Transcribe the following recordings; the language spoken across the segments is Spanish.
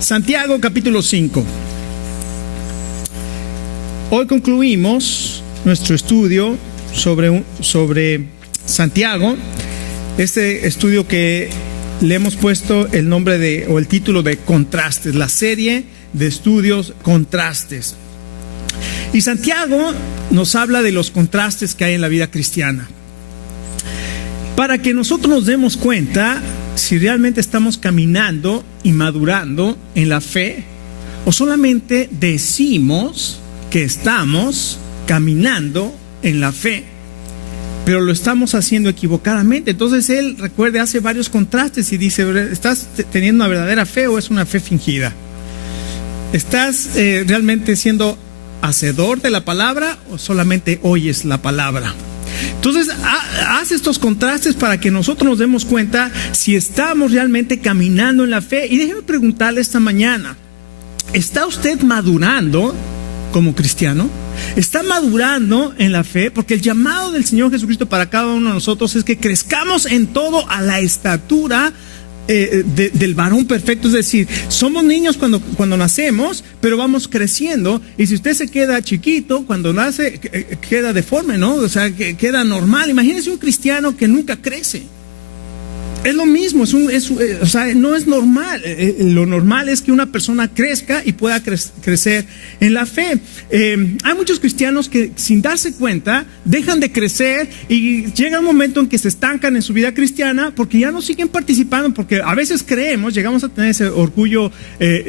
Santiago capítulo 5. Hoy concluimos nuestro estudio sobre Santiago. Este estudio que le hemos puesto el nombre o el título de Contrastes, la serie de estudios Contrastes. Y Santiago nos habla de los contrastes que hay en la vida cristiana, para que nosotros nos demos cuenta si realmente estamos caminando y madurando en la fe, o solamente decimos que estamos caminando en la fe, pero lo estamos haciendo equivocadamente. Entonces él, recuerde, hace varios contrastes y dice: ¿estás teniendo una verdadera fe o es una fe fingida? ¿Estás realmente siendo hacedor de la palabra o solamente oyes la palabra? Entonces hace estos contrastes para que nosotros nos demos cuenta si estamos realmente caminando en la fe. Y déjeme preguntarle esta mañana: ¿está usted madurando como cristiano? ¿Está madurando en la fe? Porque el llamado del Señor Jesucristo para cada uno de nosotros es que crezcamos en todo a la estatura del varón perfecto. Es decir, somos niños cuando nacemos, pero vamos creciendo. Y si usted se queda chiquito, cuando nace, queda deforme, ¿no? O sea, que queda normal. Imagínese un cristiano que nunca crece. Es lo mismo, o sea, no es normal. Lo normal es que una persona crezca y pueda crecer en la fe. Hay muchos cristianos que, sin darse cuenta, dejan de crecer y llega un momento en que se estancan en su vida cristiana porque ya no siguen participando, porque a veces llegamos a tener ese orgullo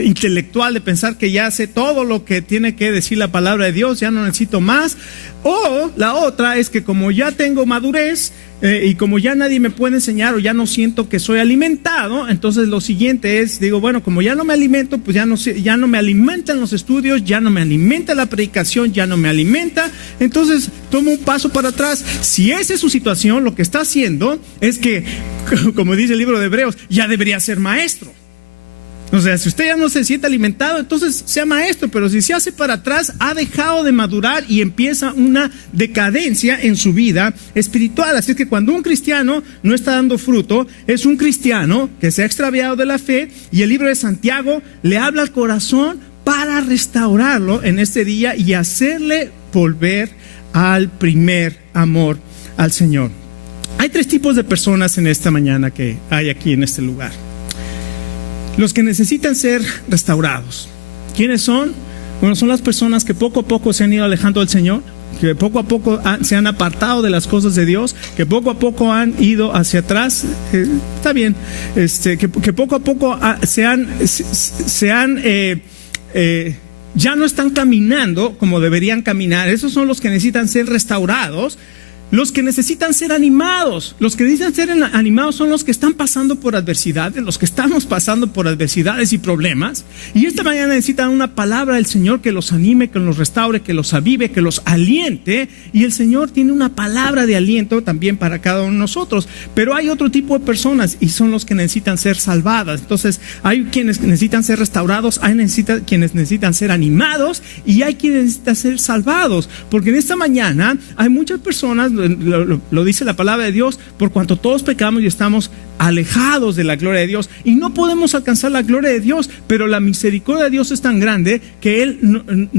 intelectual de pensar que ya sé todo lo que tiene que decir la palabra de Dios, ya no necesito más. O la otra es que, como ya tengo madurez y como ya nadie me puede enseñar o ya no siento que soy alimentado, entonces lo siguiente es, digo, bueno, como ya no me alimento, pues ya no me alimentan los estudios, ya no me alimenta la predicación, ya no me alimenta, entonces tomo un paso para atrás. Si esa es su situación, lo que está haciendo es que, como dice el libro de Hebreos, ya debería ser maestro. O sea, si usted ya no se siente alimentado, entonces sea maestro. Pero si se hace para atrás, ha dejado de madurar y empieza una decadencia en su vida espiritual. Así es que cuando un cristiano no está dando fruto, es un cristiano que se ha extraviado de la fe. Y el libro de Santiago le habla al corazón para restaurarlo en este día y hacerle volver al primer amor, al Señor. Hay tres tipos de personas en esta mañana que hay aquí en este lugar. Los que necesitan ser restaurados. ¿Quiénes son? Bueno, son las personas que poco a poco se han ido alejando del Señor, que poco a poco se han apartado de las cosas de Dios, que poco a poco han ido hacia atrás. Está bien, que poco a poco ya no están caminando como deberían caminar. Esos son los que necesitan ser restaurados. Los que necesitan ser animados. Los que necesitan ser animados son los que están pasando por adversidades, los que estamos pasando por adversidades y problemas. Y esta mañana necesitan una palabra del Señor que los anime, que los restaure, que los avive, que los aliente. Y el Señor tiene una palabra de aliento también para cada uno de nosotros. Pero hay otro tipo de personas y son los que necesitan ser salvadas. Entonces hay quienes necesitan ser restaurados, hay quienes necesitan ser animados y hay quienes necesitan ser salvados. Porque en esta mañana hay muchas personas, lo dice la palabra de Dios, por cuanto todos pecamos y estamos alejados de la gloria de Dios y no podemos alcanzar la gloria de Dios, pero la misericordia de Dios es tan grande que Él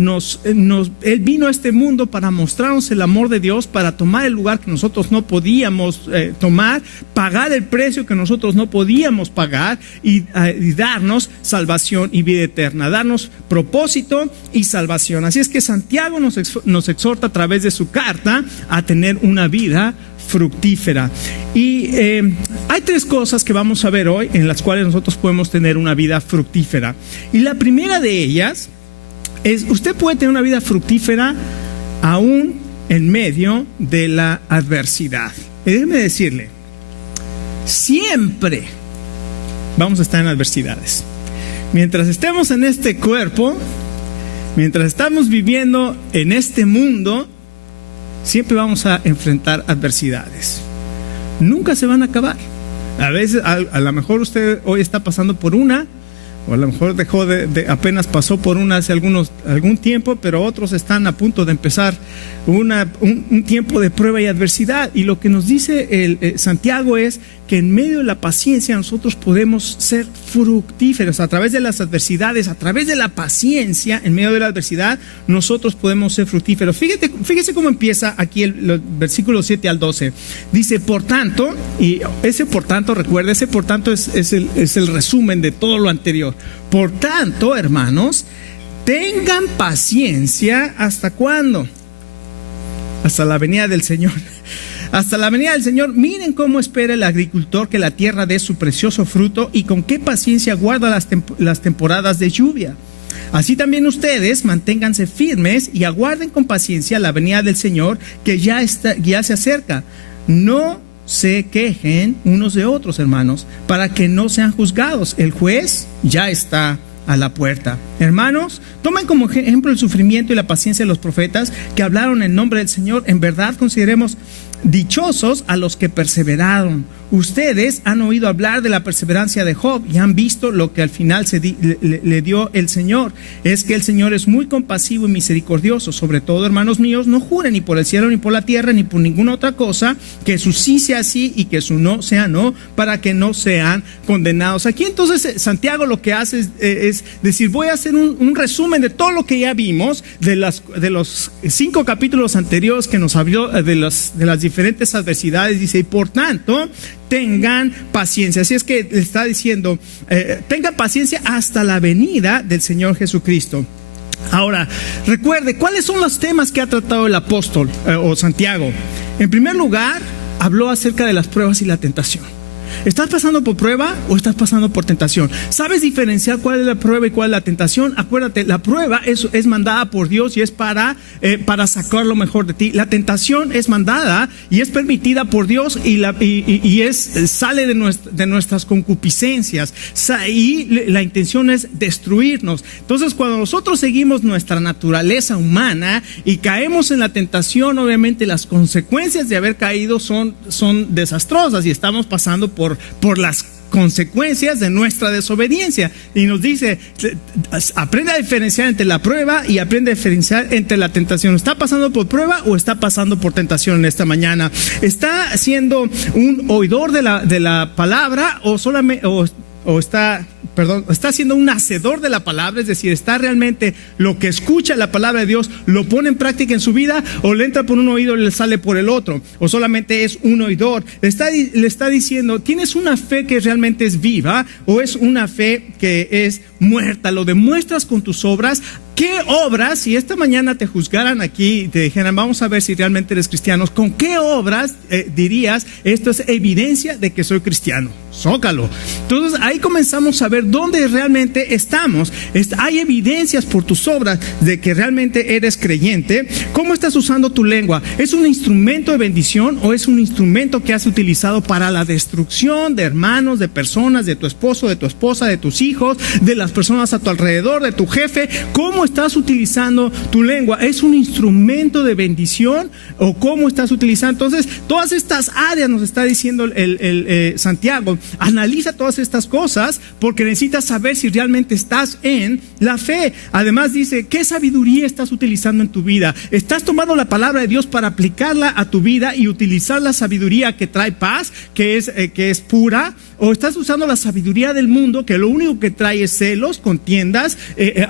vino a este mundo para mostrarnos el amor de Dios, para tomar el lugar que nosotros no podíamos tomar, pagar el precio que nosotros no podíamos pagar y darnos salvación y vida eterna, darnos propósito y salvación. Así es que Santiago nos exhorta a través de su carta a tener una vida fructífera. Y hay tres cosas que vamos a ver hoy en las cuales nosotros podemos tener una vida fructífera. Y la primera de ellas es: usted puede tener una vida fructífera aún en medio de la adversidad. Y déjeme decirle, siempre vamos a estar en adversidades. Mientras estemos en este cuerpo, mientras estamos viviendo en este mundo, siempre vamos a enfrentar adversidades. Nunca se van a acabar. A veces, a lo mejor usted hoy está pasando por una, o a lo mejor apenas pasó por una hace algún tiempo, pero otros están a punto de empezar un tiempo de prueba y adversidad. Y lo que nos dice Santiago es que en medio de la paciencia nosotros podemos ser fructíferos. A través de las adversidades, a través de la paciencia, en medio de la adversidad, nosotros podemos ser fructíferos. Fíjese cómo empieza aquí el versículo 7 al 12. Dice, por tanto, y ese por tanto, recuerda, ese por tanto es el resumen de todo lo anterior. Por tanto, hermanos, tengan paciencia. ¿Hasta cuándo? Hasta la venida del Señor. Hasta la venida del Señor. Miren cómo espera el agricultor que la tierra dé su precioso fruto y con qué paciencia guarda las temporadas de lluvia. Así también ustedes manténganse firmes y aguarden con paciencia la venida del Señor, que ya se acerca. No se quejen unos de otros, hermanos, para que no sean juzgados. El juez ya está a la puerta. Hermanos, tomen como ejemplo el sufrimiento y la paciencia de los profetas que hablaron en nombre del Señor. En verdad consideremos dichosos a los que perseveraron. Ustedes han oído hablar de la perseverancia de Job y han visto lo que al final le dio el Señor. Es que el Señor es muy compasivo y misericordioso. Sobre todo, hermanos míos, no juren ni por el cielo, ni por la tierra, ni por ninguna otra cosa, que su sí sea sí y que su no sea no, para que no sean condenados. Aquí entonces Santiago lo que hace es decir, voy a hacer un resumen de todo lo que ya vimos, de los 5 capítulos anteriores que nos habló de las diferentes adversidades. Dice, y por tanto, tengan paciencia. Así es que le está diciendo, tengan paciencia hasta la venida del Señor Jesucristo. Ahora, recuerde, ¿cuáles son los temas que ha tratado el apóstol o Santiago? En primer lugar, habló acerca de las pruebas y la tentación. ¿Estás pasando por prueba o estás pasando por tentación? ¿Sabes diferenciar cuál es la prueba y cuál es la tentación? Acuérdate, la prueba es mandada por Dios y es para sacar lo mejor de ti. La tentación es mandada y es permitida por Dios y sale de nuestras concupiscencias. Y la intención es destruirnos. Entonces, cuando nosotros seguimos nuestra naturaleza humana y caemos en la tentación, obviamente las consecuencias de haber caído son desastrosas y estamos pasando por las consecuencias de nuestra desobediencia. Y nos dice, aprende a diferenciar entre la prueba y aprende a diferenciar entre la tentación. ¿Está pasando por prueba o está pasando por tentación en esta mañana? ¿Está siendo un oidor de la palabra o solamente está siendo un hacedor de la palabra? Es decir, está realmente lo que escucha la palabra de Dios, lo pone en práctica en su vida, o le entra por un oído y le sale por el otro, o solamente es un oidor. Le está diciendo, ¿tienes una fe que realmente es viva o es una fe que es muerta? ¿Lo demuestras con tus obras? ¿Qué obras, si esta mañana te juzgaran aquí y te dijeran, vamos a ver si realmente eres cristiano, con qué obras dirías, esto es evidencia de que soy cristiano? Zócalo. Entonces ahí comenzamos a ver dónde realmente estamos. Hay evidencias por tus obras de que realmente eres creyente. ¿Cómo estás usando tu lengua? ¿Es un instrumento de bendición o es un instrumento que has utilizado para la destrucción de hermanos, de personas, de tu esposo, de tu esposa, de tus hijos, de las personas a tu alrededor, de tu jefe? ¿Cómo estás utilizando tu lengua? ¿Es un instrumento de bendición o cómo estás utilizando? Entonces, todas estas áreas nos está diciendo Santiago. Analiza todas estas cosas porque necesitas saber si realmente estás en la fe. Además dice, ¿qué sabiduría estás utilizando en tu vida? ¿Estás tomando la palabra de Dios para aplicarla a tu vida y utilizar la sabiduría que trae paz, que es pura? ¿O estás usando la sabiduría del mundo, que lo único que trae es celos, contiendas,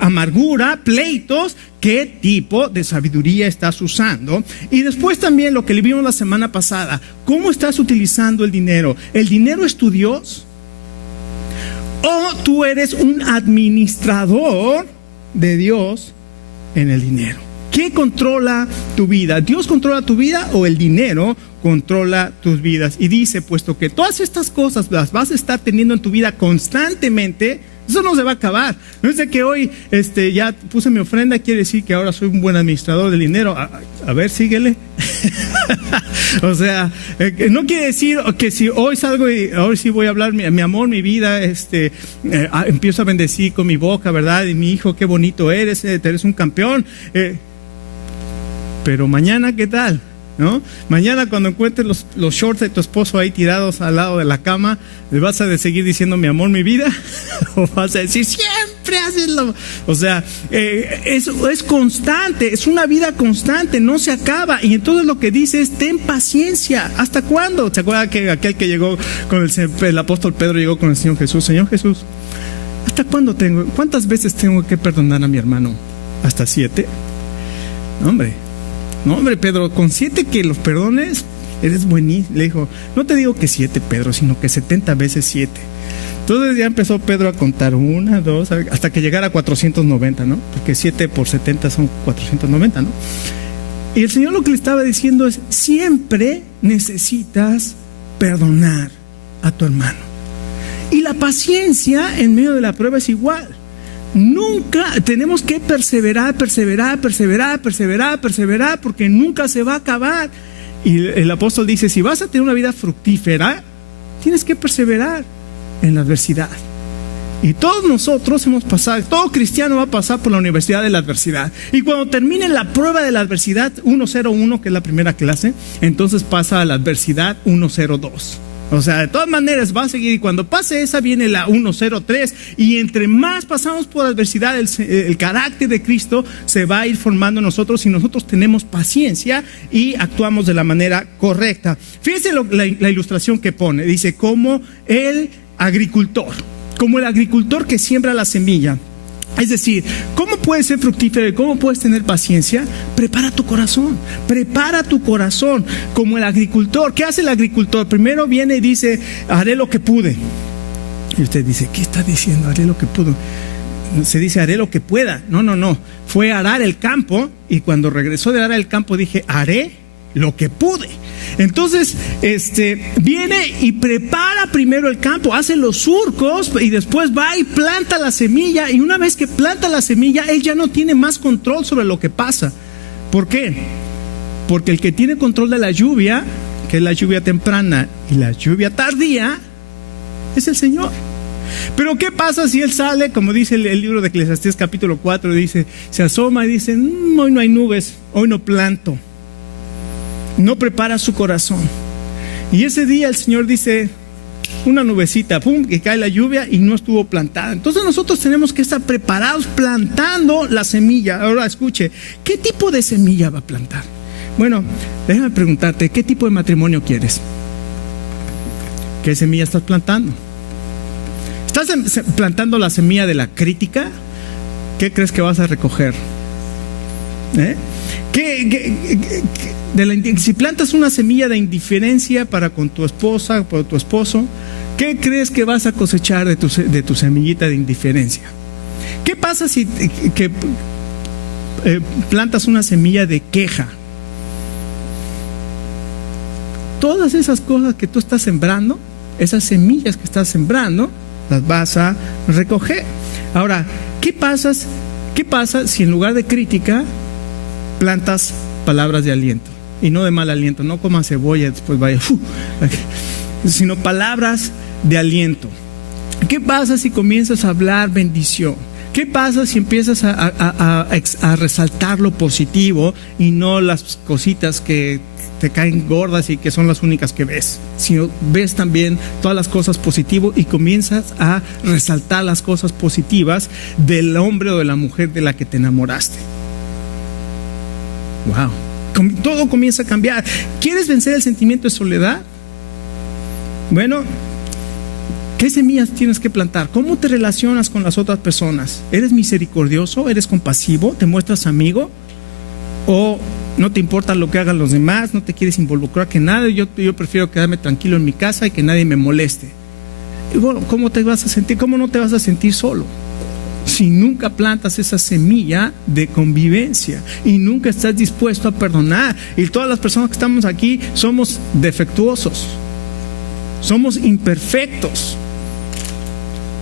amargura, pleitos? ¿Qué tipo de sabiduría estás usando? Y después también lo que le vimos la semana pasada, ¿cómo estás utilizando el dinero? ¿El dinero es tu Dios? ¿O tú eres un administrador de Dios en el dinero? ¿Qué controla tu vida? ¿Dios controla tu vida o el dinero controla tus vidas? Y dice, puesto que todas estas cosas las vas a estar teniendo en tu vida constantemente, eso no se va a acabar. No es de que hoy ya puse mi ofrenda, quiere decir que ahora soy un buen administrador del dinero. A ver, síguele. O sea, no quiere decir que si hoy salgo y ahora sí voy a hablar mi amor, mi vida, empiezo a bendecir con mi boca, ¿verdad? Y mi hijo, qué bonito eres un campeón. Pero mañana, ¿qué tal? ¿no? Mañana cuando encuentres los shorts de tu esposo ahí tirados al lado de la cama, ¿le vas a seguir diciendo mi amor, mi vida? ¿O vas a decir siempre haces lo? O sea, es constante, es una vida constante, no se acaba. Y entonces lo que dice es, ten paciencia. ¿Hasta cuándo? ¿Se acuerdan que aquel que llegó con el apóstol Pedro llegó con el Señor Jesús? Señor Jesús, ¿hasta cuándo cuántas veces tengo que perdonar a mi hermano? ¿Hasta 7? No, hombre, Pedro, con 7 que los perdones, eres buenísimo. Le dijo, no te digo que 7, Pedro, sino que 70 veces 7. Entonces ya empezó Pedro a contar 1, 2, hasta que llegara a 490, ¿no? Porque 7 por 70 son 490, ¿no? Y el Señor lo que le estaba diciendo es, siempre necesitas perdonar a tu hermano. Y la paciencia en medio de la prueba es igual. Nunca tenemos que perseverar, porque nunca se va a acabar. Y el apóstol dice, si vas a tener una vida fructífera, tienes que perseverar en la adversidad. Y todos nosotros hemos pasado, todo cristiano va a pasar por la universidad de la adversidad. Y cuando termine la prueba de la adversidad 101, que es la primera clase, entonces pasa a la adversidad 102. O sea, de todas maneras va a seguir, y cuando pase esa viene la 103, y entre más pasamos por adversidad, el carácter de Cristo se va a ir formando en nosotros, y nosotros tenemos paciencia y actuamos de la manera correcta. Fíjense la ilustración que pone, dice, como el agricultor que siembra la semilla. Es decir, ¿cómo puedes ser fructífero y cómo puedes tener paciencia? Prepara tu corazón como el agricultor. ¿Qué hace el agricultor? Primero viene y dice, haré lo que pude. Y usted dice, ¿qué está diciendo? Haré lo que pude. Se dice, haré lo que pueda. No, fue a arar el campo, y cuando regresó de arar el campo dije, haré lo que pude. Entonces viene y prepara primero el campo, hace los surcos, y después va y planta la semilla. Y una vez que planta la semilla, él ya no tiene más control sobre lo que pasa. ¿Por qué? Porque el que tiene control de la lluvia, que es la lluvia temprana y la lluvia tardía, es el Señor. Pero ¿qué pasa si él sale, como dice el libro de Eclesiastés capítulo 4, dice, se asoma y dice, hoy no hay nubes, hoy no planto? No prepara su corazón. Y ese día el Señor dice, una nubecita, pum, que cae la lluvia y no estuvo plantada. Entonces nosotros tenemos que estar preparados plantando la semilla. Ahora escuche, ¿qué tipo de semilla va a plantar? Bueno, déjame preguntarte, ¿qué tipo de matrimonio quieres? ¿Qué semilla estás plantando? ¿Estás plantando la semilla de la crítica? ¿Qué crees que vas a recoger? Si plantas una semilla de indiferencia para con tu esposa, para tu esposo, ¿qué crees que vas a cosechar de tu semillita de indiferencia? ¿Qué pasa si plantas una semilla de queja? Todas esas cosas que tú estás sembrando, esas semillas que estás sembrando, las vas a recoger. Ahora, ¿qué pasa si en lugar de crítica plantas palabras de aliento? Y no de mal aliento, no comas cebolla después vaya, sino palabras de aliento. ¿Qué pasa si comienzas a hablar bendición? ¿Qué pasa si empiezas a resaltar lo positivo y no las cositas que te caen gordas y que son las únicas que ves? Sino ves también todas las cosas positivas y comienzas a resaltar las cosas positivas del hombre o de la mujer de la que te enamoraste. Wow. Todo comienza a cambiar. ¿Quieres vencer el sentimiento de soledad? Bueno, ¿qué semillas tienes que plantar? ¿Cómo te relacionas con las otras personas? ¿Eres misericordioso? ¿Eres compasivo? ¿Te muestras amigo? ¿O no te importa lo que hagan los demás? ¿No te quieres involucrar que nada? Yo prefiero quedarme tranquilo en mi casa y que nadie me moleste. Y bueno, ¿cómo te vas a sentir? ¿Cómo no te vas a sentir solo? Si nunca plantas esa semilla de convivencia y nunca estás dispuesto a perdonar. Y todas las personas que estamos aquí somos defectuosos, somos imperfectos,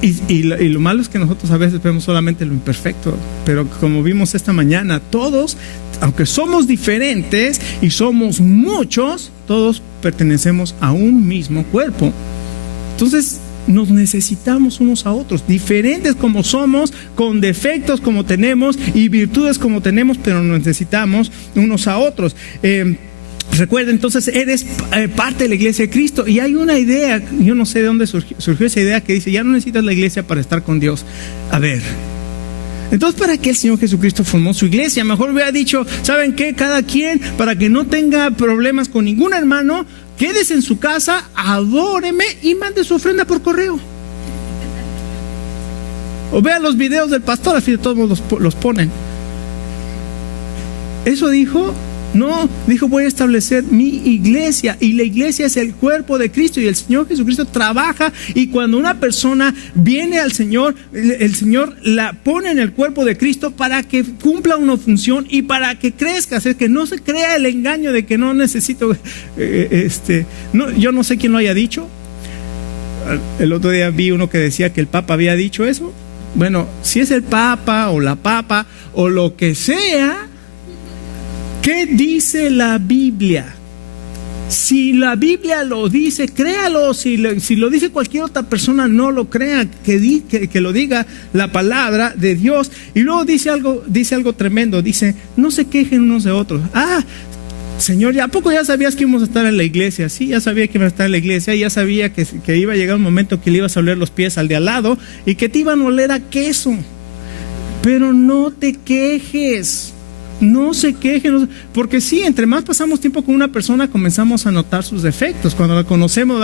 y lo malo es que nosotros a veces vemos solamente lo imperfecto. Pero como vimos esta mañana, todos, aunque somos diferentes y somos muchos, todos pertenecemos a un mismo cuerpo. Entonces nos necesitamos unos a otros, diferentes como somos, con defectos como tenemos y virtudes como tenemos, pero nos necesitamos unos a otros. Recuerda, entonces eres parte de la iglesia de Cristo. Y hay una idea, yo no sé de dónde surgió esa idea que dice, ya no necesitas la iglesia para estar con Dios. A ver, entonces ¿para qué el Señor Jesucristo formó su iglesia? Mejor hubiera dicho, ¿saben qué? Cada quien, para que no tenga problemas con ningún hermano, quédese en su casa, adóreme y mande su ofrenda por correo. O vea los videos del pastor, así de todos los ponen. ¿Eso dijo? No, dijo, voy a establecer mi iglesia, y la iglesia es el cuerpo de Cristo, y el Señor Jesucristo trabaja, y cuando una persona viene al Señor, el Señor la pone en el cuerpo de Cristo para que cumpla una función y para que crezca, o sea, que no se crea el engaño de que no necesito, yo no sé quién lo haya dicho. El otro día vi uno que decía que el Papa había dicho eso. Bueno, si es el Papa o la Papa o lo que sea, ¿qué dice la Biblia? Si la Biblia lo dice, créalo. Si lo dice cualquier otra persona, no lo crea. Que lo diga la palabra de Dios. Y luego dice algo tremendo. Dice, no se quejen unos de otros. Señor, ¿a poco ya sabías que íbamos a estar en la iglesia? Sí, ya sabía que iba a estar en la iglesia. Ya sabía que iba a llegar un momento que le ibas a oler los pies al de al lado y que te iban a oler a queso. Pero no te quejes. No se quejen, porque sí, entre más pasamos tiempo con una persona, comenzamos a notar sus defectos. Cuando la conocemos,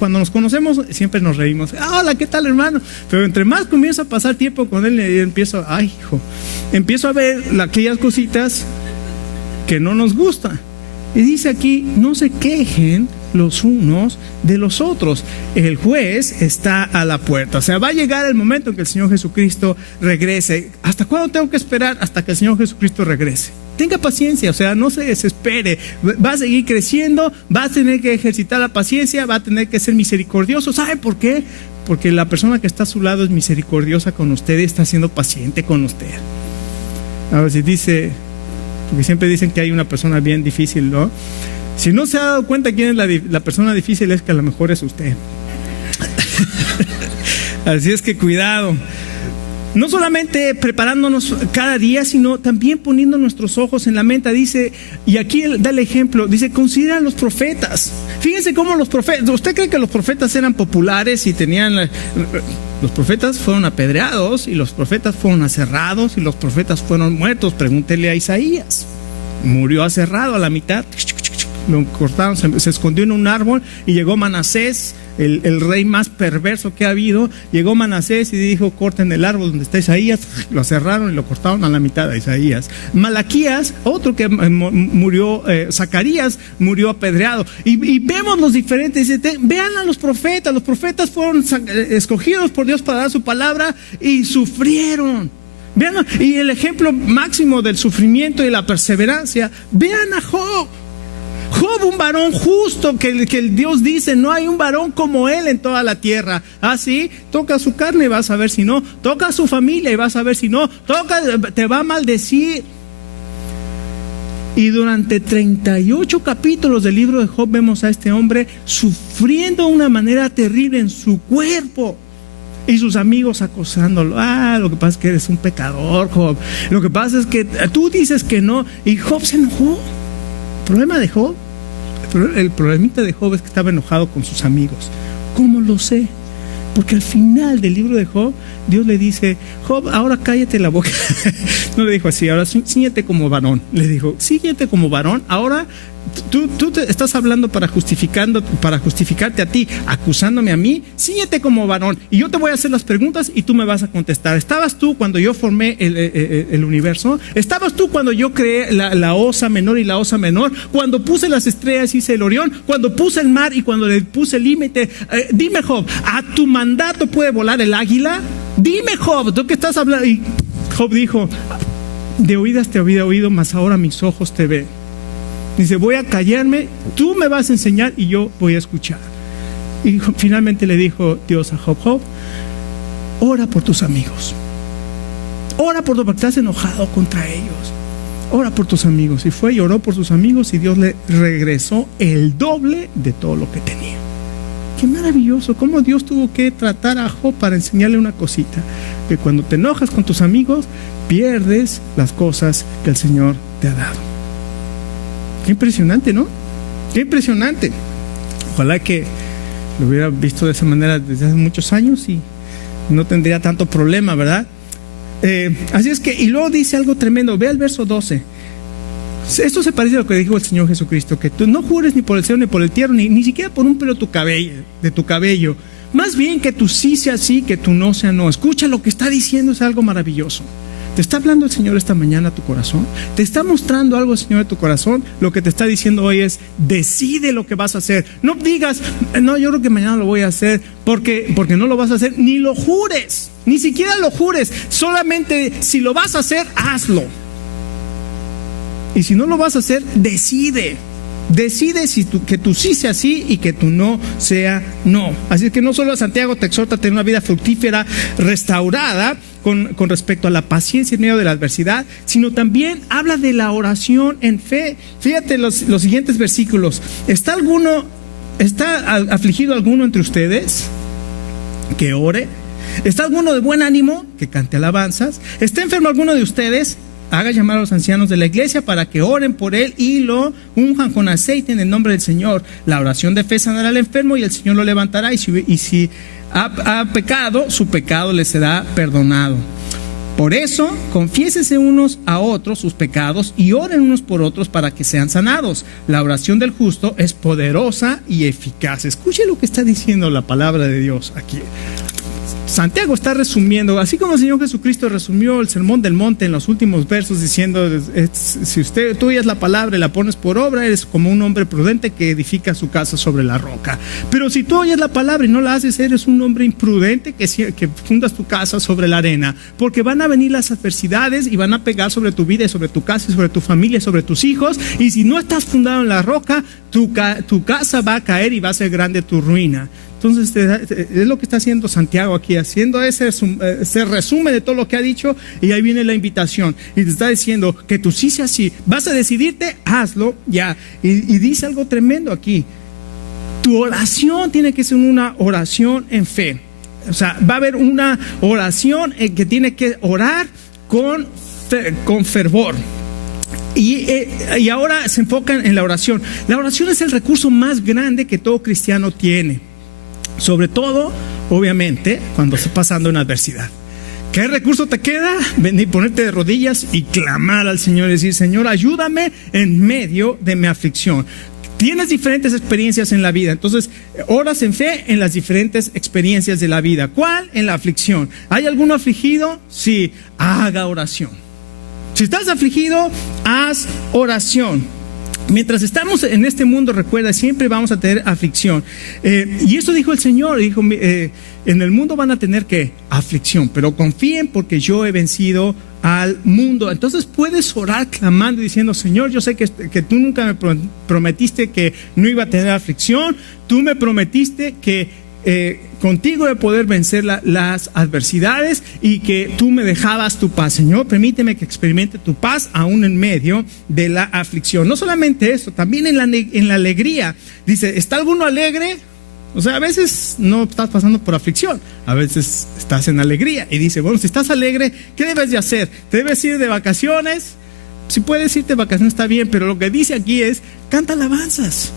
cuando nos conocemos, siempre nos reímos. Hola, ¿qué tal, hermano? Pero entre más comienzo a pasar tiempo con él, empiezo a ver aquellas cositas que no nos gustan. Y dice aquí, no se quejen los unos de los otros. El juez está a la puerta. O sea, va a llegar el momento en que el Señor Jesucristo regrese. ¿Hasta cuándo tengo que esperar? Hasta que el Señor Jesucristo regrese. Tenga paciencia, o sea, no se desespere. Va a seguir creciendo, va a tener que ejercitar la paciencia, va a tener que ser misericordioso. ¿Sabe por qué? Porque la persona que está a su lado es misericordiosa con usted y está siendo paciente con usted. A ver si dice... Porque siempre dicen que hay una persona bien difícil, ¿no? Si no se ha dado cuenta quién es la persona difícil, es que a lo mejor es usted. Así es que cuidado. No solamente preparándonos cada día, sino también poniendo nuestros ojos en la meta. Dice, y aquí da el ejemplo, dice, considera los profetas. Fíjense cómo los profetas, ¿usted cree que los profetas eran populares y tenían... Los profetas fueron apedreados, y los profetas fueron aserrados, y los profetas fueron muertos? Pregúntele a Isaías. Murió aserrado a la mitad. Lo cortaron, se escondió en un árbol, y llegó Manasés, el rey más perverso que ha habido. Llegó Manasés y dijo, corten el árbol donde está Isaías. Lo aserraron y lo cortaron a la mitad a Isaías. Malaquías, otro que murió, Zacarías murió apedreado. Y vemos los diferentes, vean a los profetas fueron escogidos por Dios para dar su palabra y sufrieron. Vean, y el ejemplo máximo del sufrimiento y la perseverancia, vean a Job. Job, un varón justo, que el Dios dice, no hay un varón como él en toda la tierra. Sí, toca su carne y vas a ver si no, toca a su familia y vas a ver si no, te va a maldecir. Y durante 38 capítulos del libro de Job vemos a este hombre sufriendo de una manera terrible en su cuerpo. Y sus amigos acosándolo. Lo que pasa es que eres un pecador, Job. Lo que pasa es que tú dices que no. Y Job se enojó. El problema de Job, el problemita de Job es que estaba enojado con sus amigos. ¿Cómo lo sé? Porque al final del libro de Job, Dios le dice, Job, ahora cállate la boca. No le dijo así, ahora síguete como varón. Le dijo, síguete como varón. Ahora tú te estás hablando para justificarte a ti, acusándome a mí. Síguete como varón y yo te voy a hacer las preguntas y tú me vas a contestar. ¿Estabas tú cuando yo formé el universo? ¿Estabas tú cuando yo creé la osa menor y la osa menor? Cuando puse las estrellas y hice el Orión, cuando puse el mar y cuando le puse el límite. Dime, Job, ¿a tu mandato puede volar el águila? Dime, Job, ¿tú qué estás hablando? Y Job dijo, de oídas te había oído, mas ahora mis ojos te ven. Dice, voy a callarme, tú me vas a enseñar y yo voy a escuchar. Y finalmente le dijo Dios a Job, Job, ora por tus amigos. Ora por porque estás enojado contra ellos. Ora por tus amigos. Y fue y oró por sus amigos y Dios le regresó el doble de todo lo que tenía. Qué maravilloso, cómo Dios tuvo que tratar a Job para enseñarle una cosita. Que cuando te enojas con tus amigos, pierdes las cosas que el Señor te ha dado. Qué impresionante, ¿no? Qué impresionante. Ojalá que lo hubiera visto de esa manera desde hace muchos años y no tendría tanto problema, ¿verdad? Así es que, y luego dice algo tremendo. Ve al verso 12. Esto se parece a lo que dijo el Señor Jesucristo, que tú no jures ni por el cielo ni por el tierra, ni siquiera por un pelo de tu cabello. Más bien que tu sí sea sí, que tu no sea no. Escucha lo que está diciendo, es algo maravilloso. ¿Te está hablando el Señor esta mañana a tu corazón? ¿Te está mostrando algo el Señor de tu corazón? Lo que te está diciendo hoy es, decide lo que vas a hacer. No digas, no, yo creo que mañana lo voy a hacer, porque no lo vas a hacer. Ni lo jures, ni siquiera lo jures. Solamente si lo vas a hacer, hazlo. Y si no lo vas a hacer, decide. Decide que tu sí sea sí y que tu no sea no. Así es que no solo Santiago te exhorta a tener una vida fructífera, restaurada con respecto a la paciencia en medio de la adversidad, sino también habla de la oración en fe. Fíjate los siguientes versículos. ¿Está afligido alguno entre ustedes? Que ore. ¿Está alguno de buen ánimo? Que cante alabanzas. ¿Está enfermo alguno de ustedes? Haga llamar a los ancianos de la iglesia para que oren por él y lo unjan con aceite en el nombre del Señor. La oración de fe sanará al enfermo y el Señor lo levantará, y si ha pecado, su pecado le será perdonado. Por eso, confiésese unos a otros sus pecados y oren unos por otros para que sean sanados. La oración del justo es poderosa y eficaz. Escuche lo que está diciendo la palabra de Dios aquí. Santiago está resumiendo, así como el Señor Jesucristo resumió el Sermón del Monte en los últimos versos diciendo, si tú oyes la palabra y la pones por obra, eres como un hombre prudente que edifica su casa sobre la roca. Pero si tú oyes la palabra y no la haces, eres un hombre imprudente que fundas tu casa sobre la arena, porque van a venir las adversidades y van a pegar sobre tu vida y sobre tu casa y sobre tu familia y sobre tus hijos, y si no estás fundado en la roca, tu casa va a caer y va a ser grande tu ruina. Entonces es lo que está haciendo Santiago aquí, haciendo ese resumen de todo lo que ha dicho, y ahí viene la invitación y te está diciendo que tú sí sea sí, vas a decidirte, hazlo ya. Y dice algo tremendo aquí: tu oración tiene que ser una oración en fe. O sea, va a haber una oración que tiene que orar con fervor. Y ahora se enfocan en la oración. La oración es el recurso más grande que todo cristiano tiene. Sobre todo, obviamente, cuando está pasando una adversidad. ¿Qué recurso te queda? Venir, ponerte de rodillas y clamar al Señor y decir: Señor, ayúdame en medio de mi aflicción. Tienes diferentes experiencias en la vida, entonces oras en fe en las diferentes experiencias de la vida. ¿Cuál? En la aflicción. ¿Hay alguno afligido? Sí, haga oración. Si estás afligido, haz oración. Mientras estamos en este mundo, recuerda, siempre vamos a tener aflicción. Y eso dijo el Señor, dijo, en el mundo van a tener aflicción, pero confíen porque yo he vencido al mundo. Entonces puedes orar clamando y diciendo: Señor, yo sé que tú nunca me prometiste que no iba a tener aflicción. Tú me prometiste que contigo de poder vencer las adversidades y que tú me dejabas tu paz. Señor, permíteme que experimente tu paz aún en medio de la aflicción. No solamente eso, también en la alegría. Dice: ¿está alguno alegre? O sea, a veces no estás pasando por aflicción, a veces estás en alegría. Y dice: bueno, si estás alegre, ¿qué debes de hacer? ¿Te debes ir de vacaciones? Si puedes irte de vacaciones está bien, pero lo que dice aquí es: canta alabanzas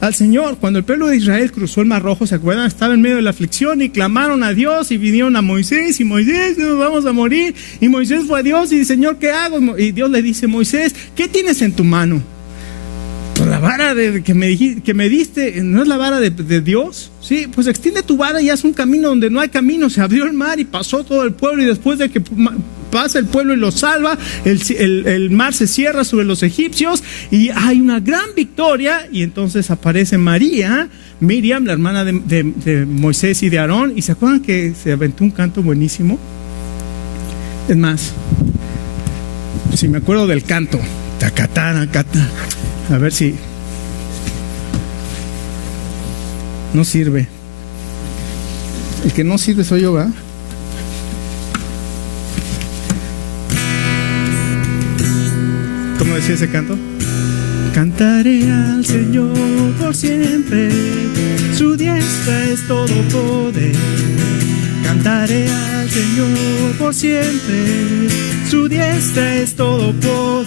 al Señor. Cuando el pueblo de Israel cruzó el Mar Rojo, ¿se acuerdan? Estaba en medio de la aflicción y clamaron a Dios y vinieron a Moisés, y Moisés, nos vamos a morir. Y Moisés fue a Dios y dice: Señor, ¿qué hago? Y Dios le dice: Moisés, ¿qué tienes en tu mano? Pues la vara que me diste, ¿no es la vara de Dios? Sí, pues extiende tu vara y haz un camino donde no hay camino. Se abrió el mar y pasó todo el pueblo, y después de que pasa el pueblo y lo salva, el mar se cierra sobre los egipcios y hay una gran victoria. Y entonces aparece Miriam, la hermana de Moisés y de Aarón, y ¿se acuerdan que se aventó un canto buenísimo? Es más, si me acuerdo del canto, a ver si no sirve. El que no sirve soy yo, ¿verdad? ¿Cómo decía ese canto? Cantaré al Señor por siempre, su diestra es todo poder. Cantaré al Señor por siempre, su diestra es todo poder.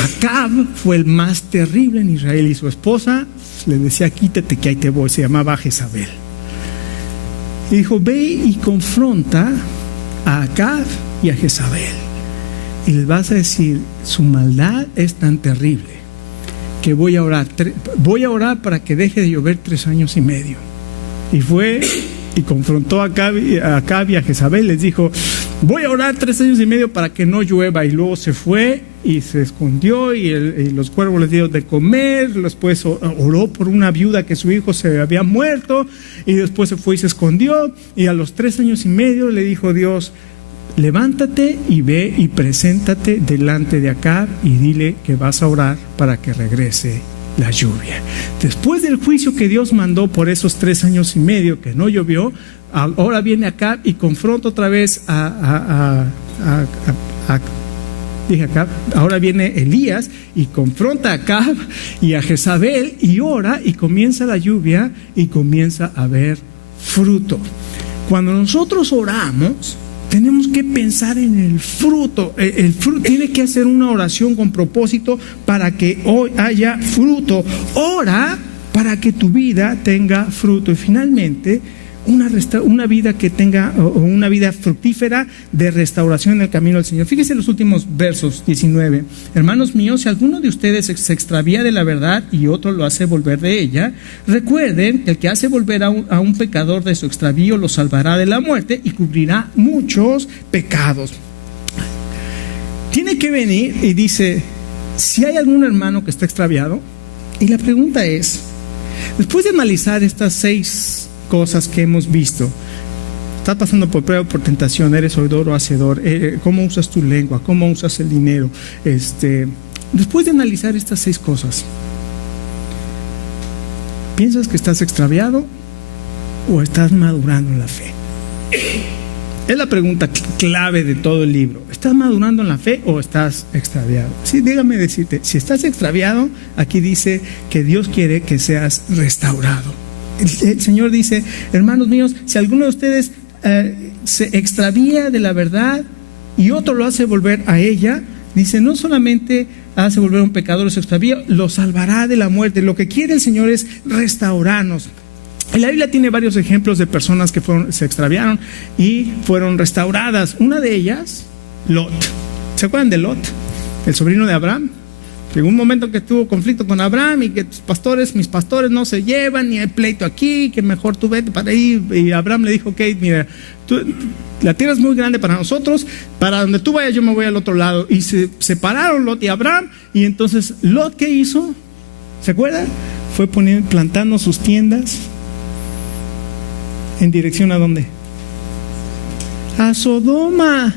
Acab fue el más terrible en Israel y su esposa le decía: quítate que ahí te voy. Se llamaba Jezabel. Y dijo: ve y confronta a Acab y a Jezabel y les vas a decir: su maldad es tan terrible que voy a orar para que deje de llover 3 años y medio. Y fue y confrontó a Acab y a Jezabel. Les dijo: voy a orar 3 años y medio para que no llueva. Y luego se fue y se escondió y los cuervos les dieron de comer. Después oró por una viuda que su hijo se había muerto, y después se fue y se escondió. Y a los 3 años y medio le dijo Dios: levántate y ve y preséntate delante de Acab y dile que vas a orar para que regrese la lluvia. Después del juicio que Dios mandó por esos 3 años y medio que no llovió, ahora viene Acab y confronta otra vez ahora viene Elías y confronta a Acab y a Jezabel y ora, y comienza la lluvia y comienza a haber fruto. Cuando nosotros oramos, tenemos que pensar en el fruto. El fruto tiene que hacer una oración con propósito para que hoy haya fruto. Ora para que tu vida tenga fruto. Y finalmente, una vida que tenga una vida fructífera de restauración en el camino del Señor. Fíjense los últimos versos, 19. Hermanos míos, si alguno de ustedes se extravía de la verdad y otro lo hace volver de ella, recuerden que el que hace volver a un pecador de su extravío lo salvará de la muerte y cubrirá muchos pecados. Tiene que venir y dice: si hay algún hermano que está extraviado, y la pregunta es, después de analizar estas 6 cosas que hemos visto, estás pasando por prueba, por tentación, eres oidor o hacedor, cómo usas tu lengua, cómo usas el dinero, después de analizar estas 6 cosas, ¿piensas que estás extraviado o estás madurando en la fe? Es la pregunta clave de todo el libro. ¿Estás madurando en la fe o estás extraviado? Sí, déjame decirte, si estás extraviado, aquí dice que Dios quiere que seas restaurado. El Señor dice: hermanos míos, si alguno de ustedes se extravía de la verdad y otro lo hace volver a ella, dice, no solamente hace volver a un pecador su extravío, lo salvará de la muerte. Lo que quiere el Señor es restaurarnos. En la Biblia tiene varios ejemplos de personas que se extraviaron y fueron restauradas. Una de ellas, Lot. ¿Se acuerdan de Lot? El sobrino de Abraham. Llegó un momento que tuvo conflicto con Abraham y que mis pastores no se llevan, y hay pleito aquí, que mejor tú vete para ahí. Y Abraham le dijo: ok, mira, la tierra es muy grande para nosotros, para donde tú vayas yo me voy al otro lado. Y se separaron Lot y Abraham, y entonces Lot, ¿qué hizo? ¿Se acuerdan? Fue plantando sus tiendas en dirección ¿a dónde? A Sodoma.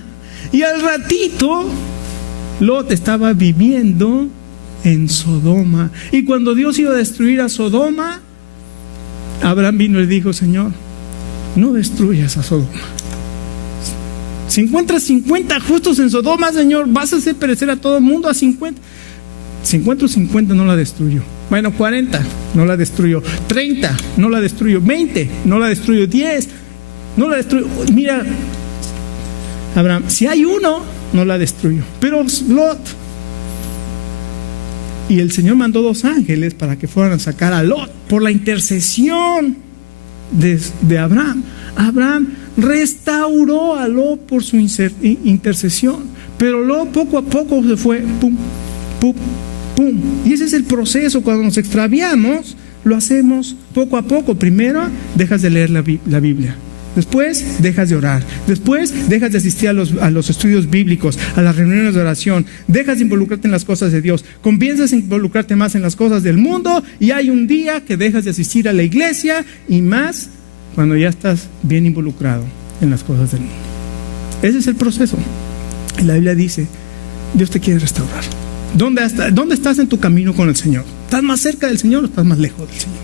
Y al ratito Lot estaba viviendo en Sodoma. Y cuando Dios iba a destruir a Sodoma, Abraham vino y le dijo: Señor, no destruyas a Sodoma. Si encuentras 50 justos en Sodoma, Señor, vas a hacer perecer a todo el mundo. A 50. Si encuentro 50, no la destruyo. Bueno, 40, no la destruyo. 30, no la destruyo. 20, no la destruyo. 10, no la destruyo. Mira, Abraham, si hay uno, no la destruyo. Pero Lot. Y el Señor mandó 2 ángeles para que fueran a sacar a Lot por la intercesión de Abraham. Abraham restauró a Lot por su intercesión. Pero Lot poco a poco se fue, pum, pum, pum. Y ese es el proceso. Cuando nos extraviamos, lo hacemos poco a poco. Primero, dejas de leer la Biblia. Después dejas de orar. Después dejas de asistir a los estudios bíblicos, a las reuniones de oración. Dejas de involucrarte en las cosas de Dios. Comienzas a involucrarte más en las cosas del mundo, y hay un día que dejas de asistir a la iglesia, y más cuando ya estás bien involucrado en las cosas del mundo. Ese es el proceso. Y la Biblia dice: Dios te quiere restaurar. ¿Dónde estás en tu camino con el Señor? ¿Estás más cerca del Señor o estás más lejos del Señor?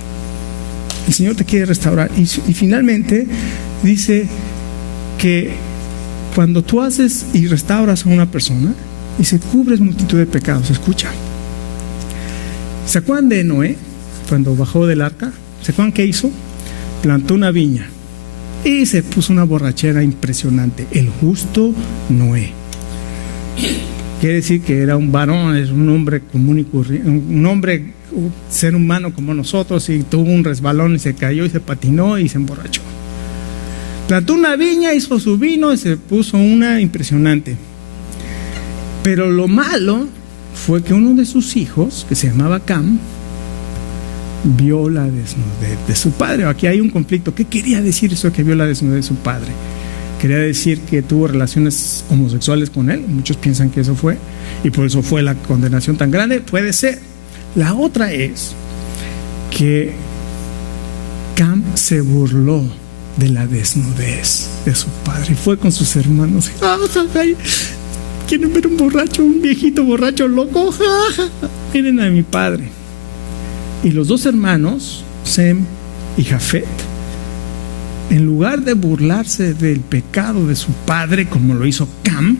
El Señor te quiere restaurar. Y finalmente dice que cuando tú haces y restauras a una persona, y se cubres multitud de pecados. Escucha, ¿se acuerdan de Noé cuando bajó del arca? ¿Se acuerdan qué hizo? Plantó una viña y se puso una borrachera impresionante. El justo Noé. quiere decir que era un varón, es un hombre común y corriente, un ser humano como nosotros, y tuvo un resbalón y se cayó y se patinó y se emborrachó. Plantó una viña, hizo su vino y se puso una impresionante. Pero lo malo fue que uno de sus hijos, que se llamaba Cam, vio la desnudez de su padre. Aquí hay un conflicto. ¿Qué quería decir eso que vio la desnudez de su padre? Quería decir que tuvo relaciones homosexuales con él. Muchos piensan que eso fue, y por eso fue la condenación tan grande. Puede ser. La otra es que Cam se burló de la desnudez de su padre y fue con sus hermanos. Ay, ¿quieren ver un borracho, un viejito borracho loco? Miren a mi padre. Y los dos hermanos, Sem y Jafet, en lugar de burlarse del pecado de su padre como lo hizo Cam,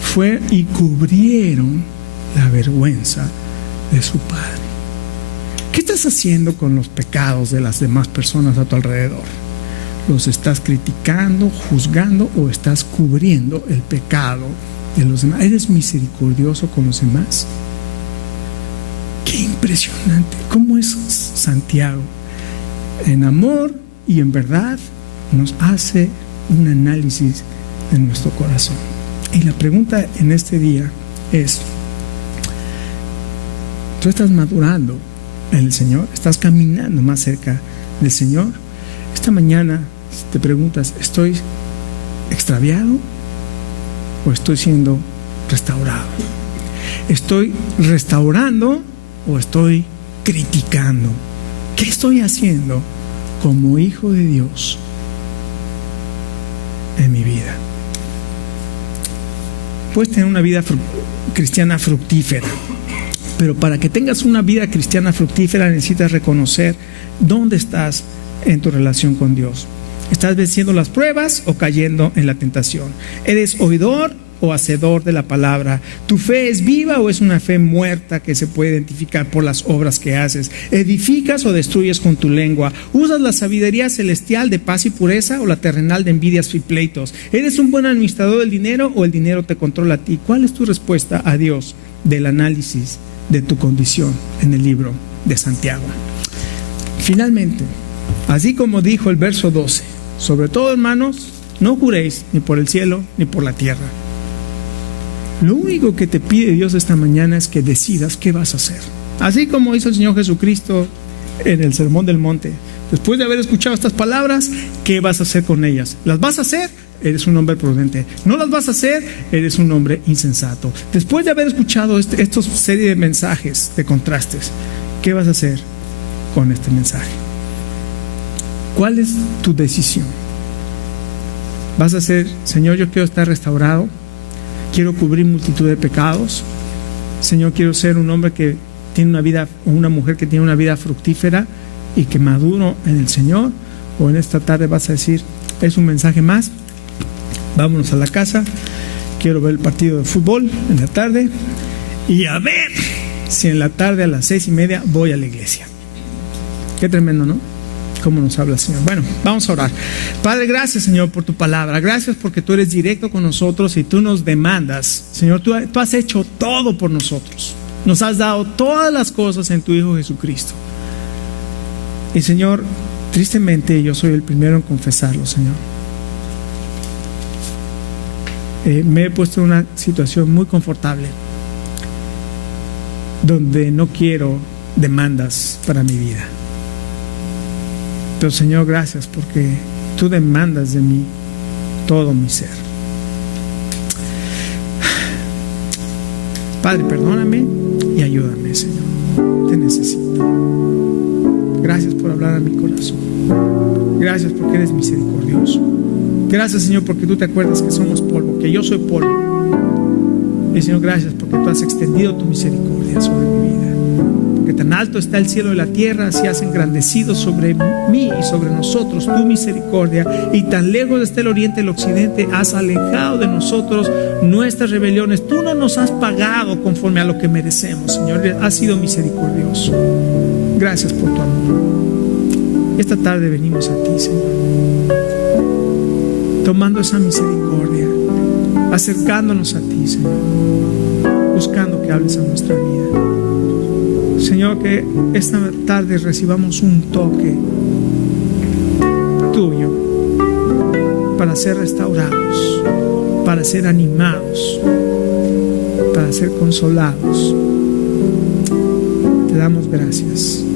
fue y cubrieron la vergüenza de su padre. ¿Qué estás haciendo con los pecados de las demás personas a tu alrededor? ¿Los estás criticando, juzgando, o estás cubriendo el pecado de los demás? ¿Eres misericordioso con los demás? Qué impresionante. ¿Cómo es Santiago? En amor y en verdad nos hace un análisis de nuestro corazón. Y la pregunta en este día es: ¿tú estás madurando en el Señor? ¿Estás caminando más cerca del Señor? Esta mañana, si te preguntas, ¿estoy extraviado o estoy siendo restaurado? ¿Estoy restaurando o estoy criticando? ¿Qué estoy haciendo como hijo de Dios en mi vida? Puedes tener una vida cristiana fructífera, pero para que tengas una vida cristiana fructífera necesitas reconocer dónde estás en tu relación con Dios. ¿Estás venciendo las pruebas o cayendo en la tentación? ¿Eres oidor o hacedor de la palabra? ¿Tu fe es viva o es una fe muerta que se puede identificar por las obras que haces? ¿Edificas o destruyes con tu lengua? ¿Usas la sabiduría celestial de paz y pureza o la terrenal de envidias y pleitos? ¿Eres un buen administrador del dinero o el dinero te controla a ti? ¿Cuál es tu respuesta a Dios del análisis de tu condición en el libro de Santiago? Finalmente, así como dijo el verso 12, sobre todo, hermanos, no juréis ni por el cielo ni por la tierra. Lo único que te pide Dios esta mañana es que decidas qué vas a hacer. Así como hizo el Señor Jesucristo en el Sermón del Monte. Después de haber escuchado estas palabras, ¿qué vas a hacer con ellas? ¿Las vas a hacer? Eres un hombre prudente. ¿No las vas a hacer? Eres un hombre insensato. Después de haber escuchado estos serie de mensajes, de contrastes, ¿qué vas a hacer con este mensaje? ¿Cuál es tu decisión? ¿Vas a hacer, Señor, yo quiero estar restaurado? Quiero cubrir multitud de pecados. Señor, quiero ser un hombre que tiene una vida, o una mujer que tiene una vida fructífera y que maduro en el Señor. O en esta tarde vas a decir, es un mensaje más, vámonos a la casa, quiero ver el partido de fútbol en la tarde y a ver si en la tarde a las 6:30 voy a la iglesia. Qué tremendo, ¿no? Cómo nos habla el Señor. Bueno, vamos a orar. Padre, gracias, Señor, por tu palabra. Gracias porque tú eres directo con nosotros y tú nos demandas. Señor, tú has hecho todo por nosotros. Nos has dado todas las cosas en tu Hijo Jesucristo. Y Señor, tristemente yo soy el primero en confesarlo, Señor. Me he puesto en una situación muy confortable donde no quiero demandas para mi vida. Pero Señor, gracias porque tú demandas de mí todo mi ser. Padre, perdóname y ayúdame, Señor. Te necesito. Gracias por hablar a mi corazón. Gracias porque eres misericordioso. Gracias, Señor, porque tú te acuerdas que somos polvo, que yo soy polvo. Y Señor, gracias porque tú has extendido tu misericordia sobre mi vida. Porque tan alto está el cielo y la tierra, así has engrandecido sobre mí y sobre nosotros tu misericordia. Y tan lejos está el oriente y el occidente, has alejado de nosotros nuestras rebeliones. Tú no nos has pagado conforme a lo que merecemos, Señor. Has sido misericordioso. Gracias por tu amor. Esta tarde venimos a ti, Señor, tomando esa misericordia, acercándonos a ti, Señor. buscando que hables a nuestra vida. Señor, que esta tarde recibamos un toque tuyo para ser restaurados, para ser animados, para ser consolados. Te damos gracias.